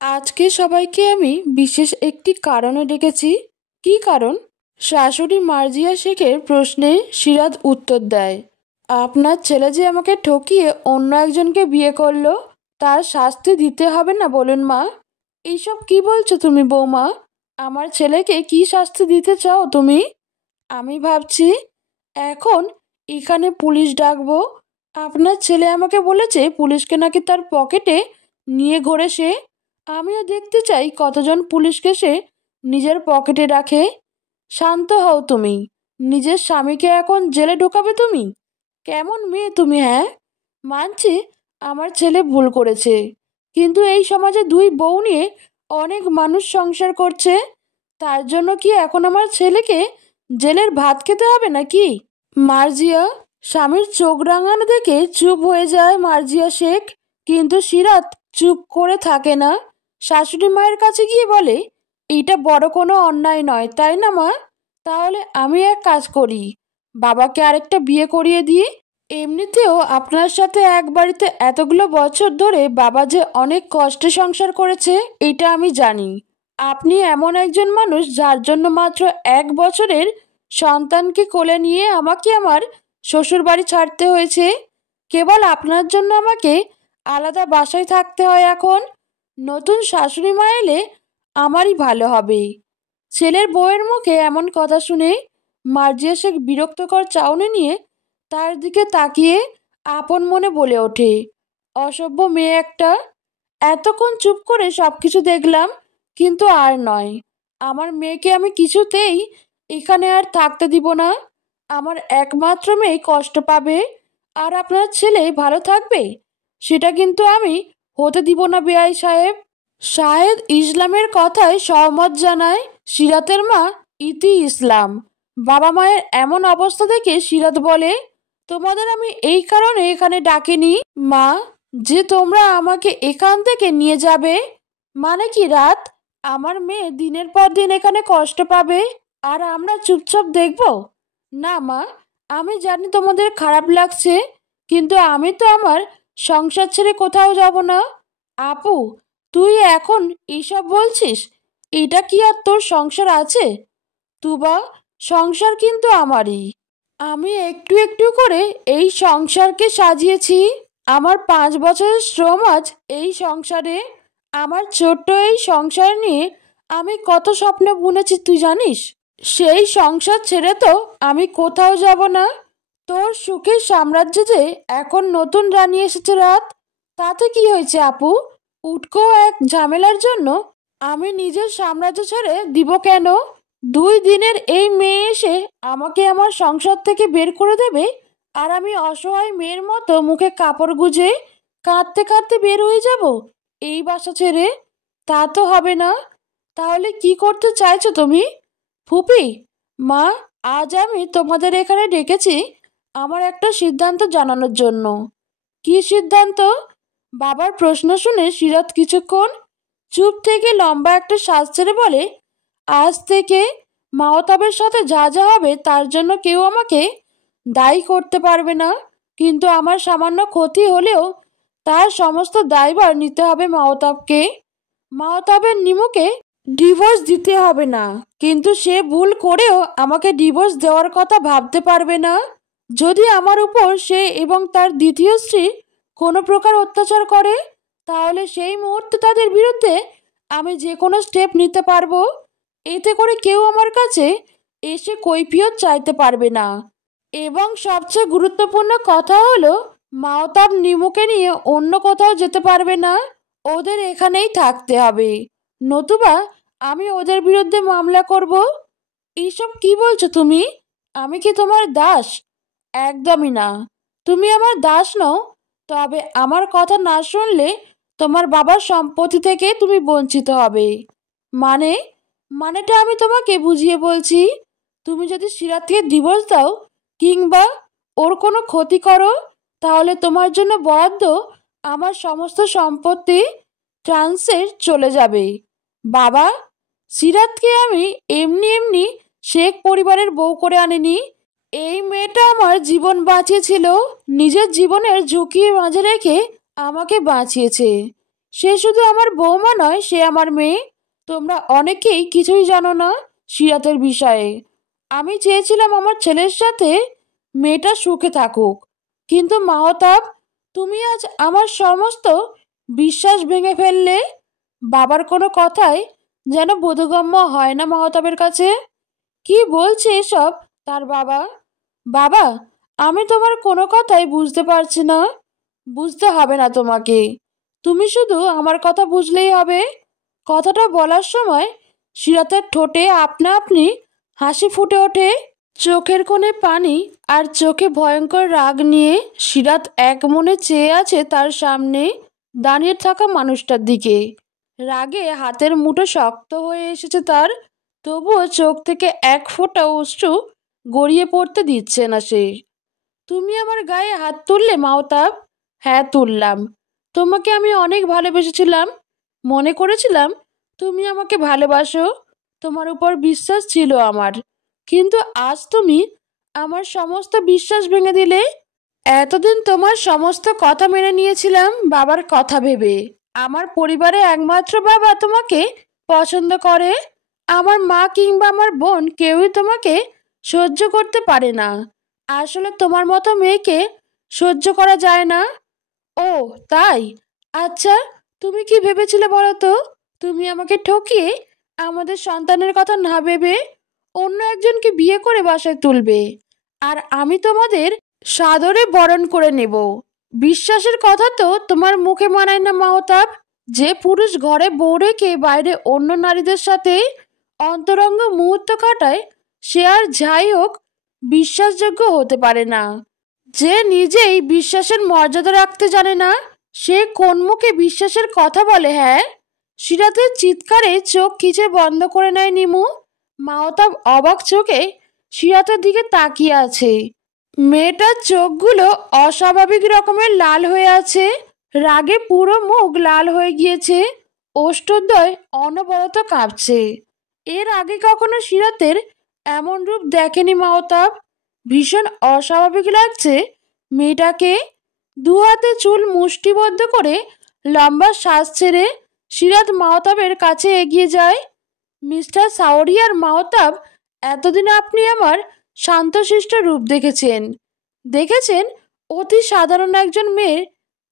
আজকে সবাইকে আমি বিশেষ একটি কারণে ডেকেছি। কি কারণ? শাশুড়ি মার্জিয়া শেখের প্রশ্নে সিরাত উত্তর দেয়, আপনার ছেলে যে আমাকে ঠকিয়ে অন্য একজনকে বিয়ে করলো, তার শাস্তি দিতে হবে না বলুন মা? এইসব কি বলছো তুমি বৌমা? আমার ছেলেকে কি শাস্তি দিতে চাও তুমি? আমি ভাবছি এখন এখানে পুলিশ ডাকবো। আপনার ছেলে আমাকে বলেছে পুলিশকে নাকি তার পকেটে নিয়ে ঘোরে সে। আমিও দেখতে চাই কতজন পুলিশকে সে নিজের পকেটে রাখে। শান্ত হও তুমি। নিজের স্বামীকে এখন জেলে ঢোকাবে তুমি? কেমন মেয়ে তুমি, হ্যাঁ? মানছি আমার ছেলে ভুল করেছে, কিন্তু এই সমাজে দুই বউ নিয়ে অনেক মানুষ সংসার করছে। তার জন্য কি এখন আমার ছেলেকে জেলের ভাত খেতে হবে নাকি? মার্জিয়া স্বামীর চোখ রাঙানো দেখে চুপ হয়ে যায় মার্জিয়া শেখ, কিন্তু সিরাত চুপ করে থাকে না। শাশুড়ি মায়ের কাছে গিয়ে বলে, এইটা বড় কোনো অন্যায় নয়, তাই না মা? তাহলে আমি এক কাজ করি, বাবাকে আরেকটা বিয়ে করিয়ে দিই। এমনিতেও আপনার সাথে এক বাড়িতে এতগুলো বছর ধরে বাবা যে অনেক কষ্টে সংসার করেছে এটা আমি জানি। আপনি এমন একজন মানুষ যার জন্য মাত্র 1 বছরের সন্তানকে কোলে নিয়ে আমাকে আমার শ্বশুর বাড়ি ছাড়তে হয়েছে। কেবল আপনার জন্য আমাকে আলাদা বাসায় থাকতে হয় এখন। নতুন শাশুড়ি মা এলে আমারই ভালো হবে। ছেলের বউয়ের মুখে এমন কথা শুনে মার্জিয়া শেখ বিরক্তকর চাউনি নিয়ে তার দিকে তাকিয়ে আপন মনে বলে ওঠে, অসভ্য মেয়ে একটা। এতক্ষণ চুপ করে সবকিছু দেখলাম, কিন্তু আর নয়। আমার মেয়েকে আমি কিছুতেই এখানে আর থাকতে দিব না। আমার একমাত্র মেয়ে কষ্ট পাবে, আর আপনার ছেলে ভালো থাকবে, সেটা কিন্তু আমি হতে দিব না বেআই সাহেব। শাহেদ ইসলামের কথায় সহমত জানায় সিরাতের মা ইতি ইসলাম। বাবা মায়ের এমন অবস্থা দেখে সিরাত বলে, তোমাদের আমি এই কারণে এখানে ডাকিনি মা, যে তোমরা আমাকে এখান থেকে নিয়ে যাবে। মানে কি রাত, আমার মেয়ে দিনের পর দিন এখানে কষ্ট পাবে আর আমরা চুপচাপ দেখব? না মা, আমি জানি তোমাদের খারাপ লাগছে, কিন্তু আমি তো আমার সংসার ছেড়ে কোথাও যাব না। আপু, তুই এখন এইসব বলছিস? এটা কি আর তোর সংসার আছে? তুবা, সংসার কিন্তু আমারই। আমি একটু একটু করে এই সংসারকে সাজিয়েছি। আমার 5 বছরের শ্রম আজ এই সংসারে। আমার ছোট্ট এই সংসার নিয়ে আমি কত স্বপ্ন বুনেছি তুই জানিস? সেই সংসার ছেড়ে তো আমি কোথাও যাব না। তোর সুখের সাম্রাজ্যে যে এখন নতুন রানী এসেছে রাত, তাতে কি হয়েছে আপু? উটকো এক ঝামেলার জন্য আমি নিজের সাম্রাজ্য ছেড়ে দিব কেন? 2 দিনের এই মেয়ে এসে আমাকে আমার সংসার থেকে বের করে দেবে, আর আমি অসহায় মেয়ের মতো মুখে কাপড় গুজে কাঁদতে কাঁদতে বের হয়ে যাব এই বাসা ছেড়ে? তা তো হবে না। তাহলে কি করতে চাইছো তুমি? ফুপি, মা, আজ আমি তোমাদের এখানে ডেকেছি আমার একটা সিদ্ধান্ত জানানোর জন্য। কি সিদ্ধান্ত? বাবার প্রশ্ন শুনে সিরাত কিছুক্ষণ চুপ থেকে লম্বা একটা শ্বাস ছেড়ে বলে, আজ থেকে মাওতাবের সাথে যা যা হবে তার জন্য কেউ আমাকে দায়ী করতে পারবে না, কিন্তু আমার সামান্য ক্ষতি হলেও তার সমস্ত দায়ভার নিতে হবে মাওতাবকে। মাওতাবের নিমুকে ডিভোর্স দিতে হবে না, কিন্তু সে ভুল করেও আমাকে ডিভোর্স দেওয়ার কথা ভাবতে পারবে না। যদি আমার উপর সে এবং তার দ্বিতীয় স্ত্রী কোনো প্রকার অত্যাচার করে, তাহলে সেই মুহূর্তে তাদের বিরুদ্ধে আমি যে কোনো স্টেপ নিতে পারবো। এতে করে কেউ আমার কাছে এসে কৈফিয়ত চাইতে পারবে না। এবং সবচেয়ে গুরুত্বপূর্ণ কথা হলো, মাওতাব নিমুকে নিয়ে অন্য কোথাও যেতে পারবে না। ওদের এখানেই থাকতে হবে, নতুবা আমি ওদের বিরুদ্ধে মামলা করব। এইসব কি বলছো তুমি? আমি কি তোমার দাস? একদমই না। তুমি আমার দাস নও, তবে আমার কথা না শুনলে তোমার বাবার সম্পত্তি থেকে তুমি বঞ্চিত হবে। মানে? মানেটা আমি তোমাকে বুঝিয়ে বলছি। তুমি যদি সিরাতকে ডিভোর্স দাও কিংবা ওর কোনো ক্ষতি করো, তাহলে তোমার জন্য বরাদ্দ আমার সমস্ত সম্পত্তি ট্রান্সের চলে যাবে। বাবা, সিরাতকে আমি এমনি এমনি শেখ পরিবারের বউ করে আনিনি। এই মেয়েটা আমার জীবন বাঁচিয়েছিল, নিজের জীবনের ঝুঁকি মাঝে রেখে আমাকে বাঁচিয়েছে। সে শুধু আমার বৌমা নয়, সে আমার মেয়ে। তোমরা অনেকেই কিছুই জানো না সিরাতের বিষয়ে। আমি চেয়েছিলাম আমার ছেলের সাথে মেয়েটা সুখে থাকুক, কিন্তু মাহতাব, তুমি আজ আমার সমস্ত বিশ্বাস ভেঙে ফেললে। বাবার কোনো কথাই যেন বোধগম্য হয় না মাহতাবের কাছে। কি বলছে এসব তার বাবা? বাবা, আমি তোমার কোনো কথাই বুঝতে পারছি না। বুঝতে হবে না তোমাকে, তুমি শুধু আমার কথা বুঝলেই হবে। কথাটা বলার সময় সিরাতের ঠোঁটে আপনা আপনি হাসি ফুটে ওঠে। চোখের কোণে পানি আর চোখে ভয়ঙ্কর রাগ নিয়ে সিরাত এক মনে চেয়ে আছে তার সামনে দাঁড়িয়ে থাকা মানুষটার দিকে। রাগে হাতের মুঠো শক্ত হয়ে এসেছে তার, তবুও চোখ থেকে এক ফোঁটা অশ্রু গড়িয়ে পড়তে দিচ্ছে না সে। তুমি আমার গায়ে হাত তুললে মাহতাব? হ্যাঁ, তুললাম। তোমাকে আমি অনেক ভালোবেসেছিলাম, মনে করেছিলাম তুমি আমাকে ভালোবাসো, তোমার উপর বিশ্বাস ছিল আমার। কিন্তু আজ তুমি আমার সমস্ত বিশ্বাস ভেঙে দিলে। এতদিন তোমার সমস্ত কথা মেনে নিয়েছিলাম বাবার কথা ভেবে। আমার পরিবারে একমাত্র বাবা তোমাকে পছন্দ করে। আমার মা কিংবা আমার বোন কেউই তোমাকে সহ্য করতে পারে না। আসলে তোমার মতো মেয়েকে সহ্য করা যায় না। ও তাই? আচ্ছা, তুমি কি ভেবেছিলে বলো তো? তুমি আমাকে ঠকিয়ে আমাদের সন্তানের কথা না ভেবে অন্য একজনকে বিয়ে করে বাসায় তুলবে, আর আমি তোমাদের সাদরে বরণ করে নেব। বিশ্বাসের কথা তো তোমার মুখে মানায় না মাহতাব। যে পুরুষ ঘরে বউ রেখে বাইরে অন্য নারীদের সাথে অন্তরঙ্গ মুহূর্ত কাটায়, সে আর যাই হোক বিশ্বাসযোগ্য হতে পারে না। যে নিজেই বিশ্বাসের মর্যাদা রাখতে জানে না, সে কোন মুখে বিশ্বাসের কথা বলে? হ্যাঁ? সিরাতের চিৎকারে চোখ খিচে বন্ধ করে নেয় নিমু। মাহতাব অবাক চোখে সিরাতের দিকে তাকিয়ে আছে। মেয়েটার চোখগুলো অস্বাভাবিক রকমের লাল হয়ে আছে, রাগে পুরো মুখ লাল হয়ে গিয়েছে, ওষ্ঠদ্বয় অনবরত কাঁপছে। এর আগে কখনো সিরাতের এমন রূপ দেখেনি মাহতাব। ভীষণ অস্বাভাবিক লাগছে মেয়েটাকে। দু হাতে চুল মুষ্টিবদ্ধ করে লম্বা শ্বাস ছেড়ে সিরাত মাহতাবের কাছে এগিয়ে যায়। মিস্টার সাওরিয়ার মাহতাব, এতদিন আপনি আমার শান্তশিষ্ট রূপ দেখেছেন অতি সাধারণ একজন মেয়ের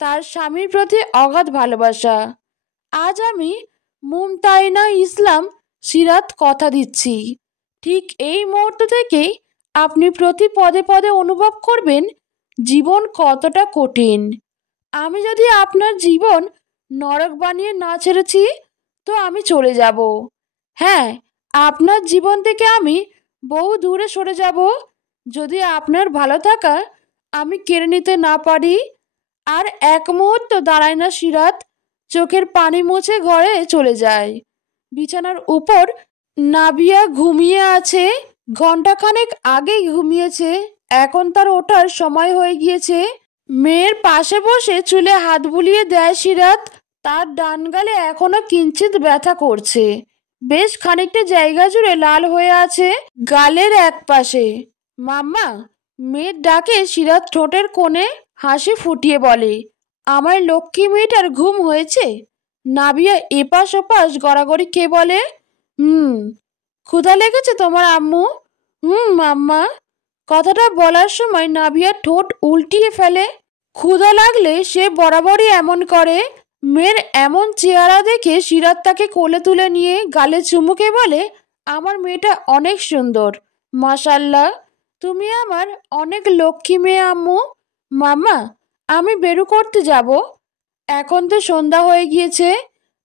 তার স্বামীর প্রতি অগাধ ভালোবাসা। আজ আমি মুমতাইনা ইসলাম সিরাত কথা দিচ্ছি, ঠিক এই মুহূর্ত থেকেই আপনি প্রতি পদে পদে অনুভব করবেন জীবন কতটা কঠিন। আমি যদি আপনার জীবন নরক বানিয়ে না ছেড়েছি, তো আমি চলে যাব। হ্যাঁ, আপনার জীবন থেকে আমি বহু দূরে সরে যাব, যদি আপনার ভালো থাকা আমি কেড়ে নিতে না পারি। আর এক মুহূর্ত দাঁড়ায় না সিরাত, চোখের পানি মুছে ঘরে চলে যায়। বিছানার উপর নাবিয়া ঘুমিয়ে আছে। ঘন্টাখানেক আগেই ঘুমিয়েছে, এখন তার ওঠার সময় হয়ে গিয়েছে। মেয়ের পাশে বসে চুলে হাত বুলিয়ে দেয় সিরাত। তার ডান গালে এখনো কিঞ্চিত ব্যথা করছে, বেশ খানিকটা জায়গা জুড়ে লাল হয়ে আছে গালের এক পাশে। মাম্মা, মেয়ের ডাকে সিরাত ঠোঁটের কোণে হাসি ফুটিয়ে বলে, আমার লক্ষ্মী মেয়েটার ঘুম হয়েছে? নাবিয়া এপাশ ওপাশ গড়াগড়ি খেয়ে বলে, ক্ষুধা লেগেছে তোমার আম্মু? মাম্মা। কথাটা বলার সময় নাবিয়া ঠোঁট উল্টিয়ে ফেলে। ক্ষুধা লাগলে সে বরাবরই এমন করে। মেয়ের এমন চেহারা দেখে সিরাত তাকে কোলে তুলে নিয়ে গালে চুমুকে বলে, আমার মেয়েটা অনেক সুন্দর, মাশাল্লাহ, তুমি আমার অনেক লক্ষ্মী মেয়ে আম্মু। মাম্মা, আমি বেরু করতে যাব। এখন তো সন্ধ্যা হয়ে গিয়েছে,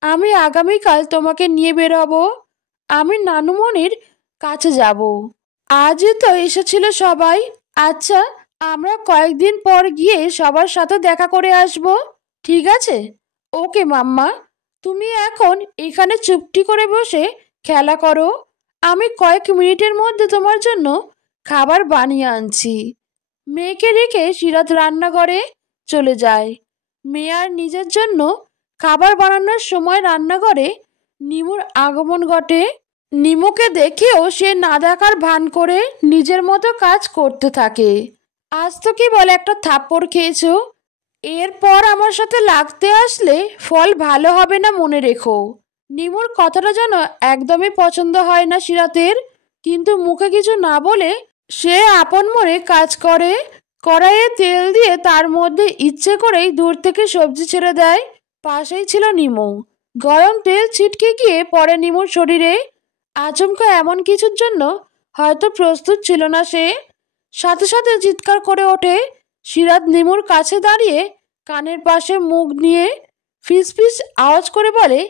আমি আগামীকাল তোমাকে নিয়ে বের হব। আমি নানুমণির কাছে যাব। আজই তো এসেছিল সবাই। আচ্ছা, আমরা কয়েকদিন পর গিয়ে সবার সাথে দেখা করে আসব, ঠিক আছে? ওকে মাম্মা, তুমি এখন এখানে চুপটি করে বসে খেলা করো। আমি কয়েক মিনিটের মধ্যে তোমার জন্য খাবার বানিয়ে আনছি। মেয়েকে রেখে সিরাত রান্নাঘরে চলে যায়। মেয়ে আর নিজের জন্য খাবার বানানোর সময় রান্নাঘরে নিমুর আগমন ঘটে। নিমুকে দেখেও সে না দেখার ভান করে নিজের মতো কাজ করতে থাকে। আজ তো কি বলে একটা থাপ্পড় খেয়েছো, এরপর আমার সাথে লাগতে আসলে ফল ভালো হবে না মনে রেখো। নিমুর কথাটা যেন একদমই পছন্দ হয় না সিরাতের, কিন্তু মুখে কিছু না বলে সে আপন মনে কাজ করে। কড়াইয়ে তেল দিয়ে তার মধ্যে ইচ্ছে করেই দূর থেকে সবজি ছেড়ে দেয়। পাশেই ছিল নিমু। গরম তেল ছিটকে গিয়ে পড়ে নিমুর শরীরে। আচমকা এমন কিছুর জন্য হয়তো প্রস্তুত ছিল না সে। সাথে সাথে চিৎকার করে ওঠে। সিরাত নিমুর কাছে দাঁড়িয়ে কানের পাশে মুখ নিয়ে ফিস ফিস আওয়াজ করে বলে,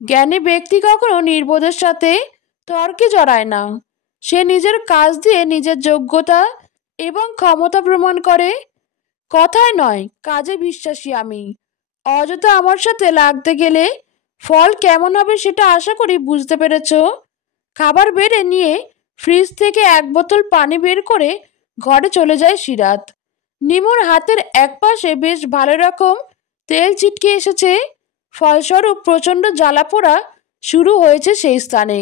জ্ঞানী ব্যক্তি কখনো নির্বোধের সাথে তর্কে জড়ায় না। সে নিজের কাজ দিয়ে নিজের যোগ্যতা এবং ক্ষমতা প্রমাণ করে। কথায় নয়, কাজে বিশ্বাসী আমি। অযথা আমার সাথে লাগতে গেলে ফল কেমন হবে সেটা আশা করি বুঝতে পেরেছ। খাবার বেড়ে নিয়ে ফ্রিজ থেকে এক বোতল পানি বের করে ঘরে চলে যায় সিরাত। নিমুর হাতের এক পাশে বেশ ভালো রকম তেল ছিটকে এসেছে। ফলস্বরূপ প্রচণ্ড জ্বালা পোড়া শুরু হয়েছে সেই স্থানে।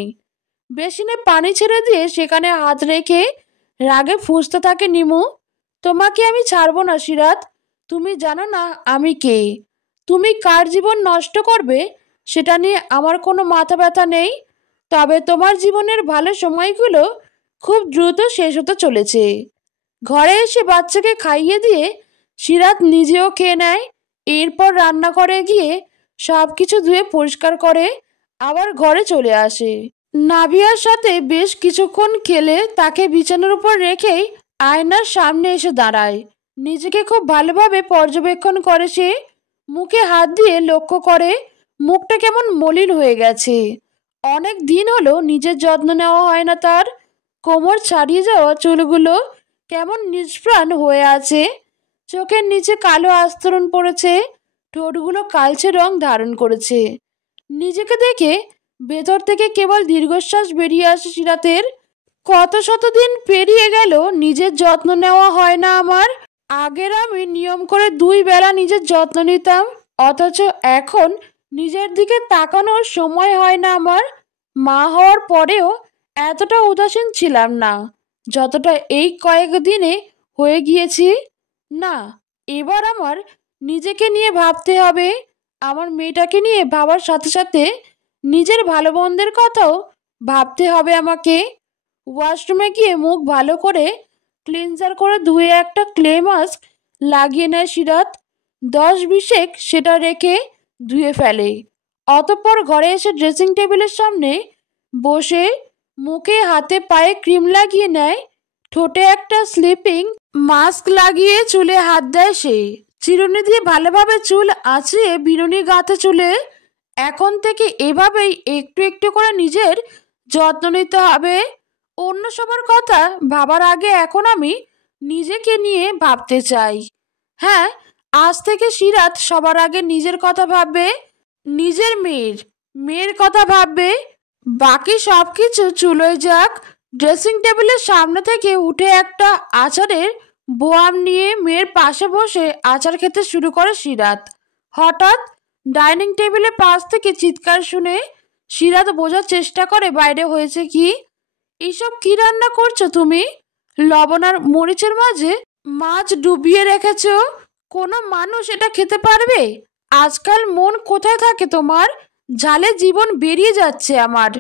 বেসিনে পানি ছেড়ে দিয়ে সেখানে হাত রেখে রাগে ফুঁসতে থাকে নিমু। তোমাকে আমি ছাড়বো না সিরাত। তুমি জানো না আমি কে। তুমি কার জীবন নষ্ট করবে সেটা নিয়ে আমার কোনো মাথা ব্যথা নেই। তবে তোমার জীবনের ভালো সময়গুলো খুব দ্রুত শেষ হতে চলেছে। ঘরে এসে বাচ্চাকে খাইয়ে দিয়ে সিরাত নিজেও খেয়ে নেয়। এরপর রান্নাঘরে গিয়ে সব কিছু ধুয়ে পরিষ্কার করে আবার ঘরে চলে আসে। নাভিয়ার সাথে বেশ কিছুক্ষণ খেলে তাকে বিছানার উপর রেখেই আয়নার সামনে এসে দাঁড়ায়। নিজেকে খুব ভালোভাবে পর্যবেক্ষণ করে সে। মুখে হাত দিয়ে লক্ষ্য করে মুখটা কেমন মলিন হয়ে গেছে। অনেক দিন হলো নিজের যত্ন নেওয়া হয় না তার। কোমর ছাড়িয়ে যাওয়া চুলগুলো কেমন নিষ্প্রাণ হয়ে আছে। চোখের নিচে কালো আস্তরণ পড়েছে। ঠোঁটগুলো কালচে রং ধারণ করেছে। নিজেকে দেখে ভেতর থেকে কেবল দীর্ঘশ্বাস বেরিয়ে আসে সিরাতের। কত শতদিন পেরিয়ে গেল নিজের যত্ন নেওয়া হয় না আমার। আগের আমি নিয়ম করে 2 বেলা নিজের যত্ন নিতাম, অথচ এখন নিজের দিকে তাকানোর সময় হয় না আমার। মা হওয়ার পরেও এতটা উদাসীন ছিলাম না যতটা এই কয়েকদিনে হয়ে গিয়েছি। না, এবার আমার নিজেকে নিয়ে ভাবতে হবে। আমার মেয়েটাকে নিয়ে ভাবার সাথে সাথে নিজের ভালো মন্দের কথাও ভাবতে হবে আমাকে। ওয়াশরুমে গিয়ে মুখ ভালো করে ক্লিনজার করে ধুয়ে একটা ক্লে মাস্ক লাগিয়ে নেয় সিরাত। 10-20 সেটা রেখে ধুয়ে ফেলে। অতঃপর ঘরে এসে ড্রেসিং টেবিলের সামনে বসে মুখে হাতে পায়ে ক্রিম লাগিয়ে নেয়। ঠোঁটে একটা স্লিপিং মাস্ক লাগিয়ে চুলে হাত দেয় সে। চিরুনি দিয়ে ভালোভাবে চুল আঁচড়িয়ে বিনুনি গাঁথে চুলে। এখন থেকে এভাবেই একটু একটু করে নিজের যত্ন নিতে হবে। অন্য সবার কথা ভাবার আগে এখন আমি নিজেকে নিয়ে ভাবতে চাই। হ্যাঁ, আজ থেকে সিরাত সবার আগে নিজের কথা ভাববে, নিজের মেয়ের কথা ভাববে। বাকি সব কিছু চুলোয় যাক। ড্রেসিং টেবিলের সামনে থেকে উঠে একটা আচারের বোয়াম নিয়ে মেয়ের পাশে বসে আচার খেতে শুরু করে সিরাত। হঠাৎ ডাইনিং টেবিলের পাশ থেকে চিৎকার শুনে সিরাত বোঝার চেষ্টা করে বাইরে হয়েছে কি। এসব কি রান্না করছো তুমি? লবণ আর মরিচের মাঝে মাছ ডুবিয়ে রেখেছো। কোনো মানুষ এটা খেতে পারবে? আজকাল মন কোথায় থাকে তোমার? ঝালে জীবন বেরিয়ে যাচ্ছে আমার।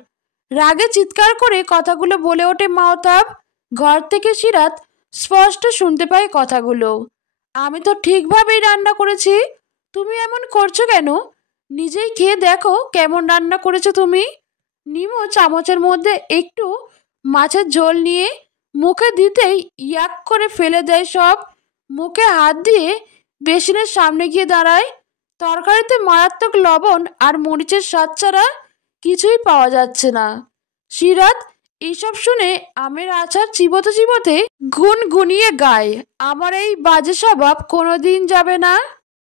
রাগে চিৎকার করে কথাগুলো বলে ওঠে মাওতাব। ঘর থেকে সিরাত স্পষ্ট শুনতে পায় কথাগুলো। আমি তো ঠিকভাবেই রান্না করেছি, তুমি এমন করছো কেন? নিজেই খেয়ে দেখো কেমন রান্না করেছো তুমি। নিমো চামচের মধ্যে একটু মাছের ঝোল নিয়ে মুখে দিতেই ইয়াক করে ফেলে দেয় সব। মুখে হাত দিয়ে বেসিনের সামনে গিয়ে দাঁড়ায়। তরকারিতে মারাত্মক লবণ আর মরিচের স্বাদ ছাড়া কিছুই পাওয়া যাচ্ছে না। সিরাত এইসব শুনে আমের আচার চিবোতে চিবোতে গুনগুনিয়ে গায়, আমার এই বাজে স্বভাব কোনোদিন যাবে না।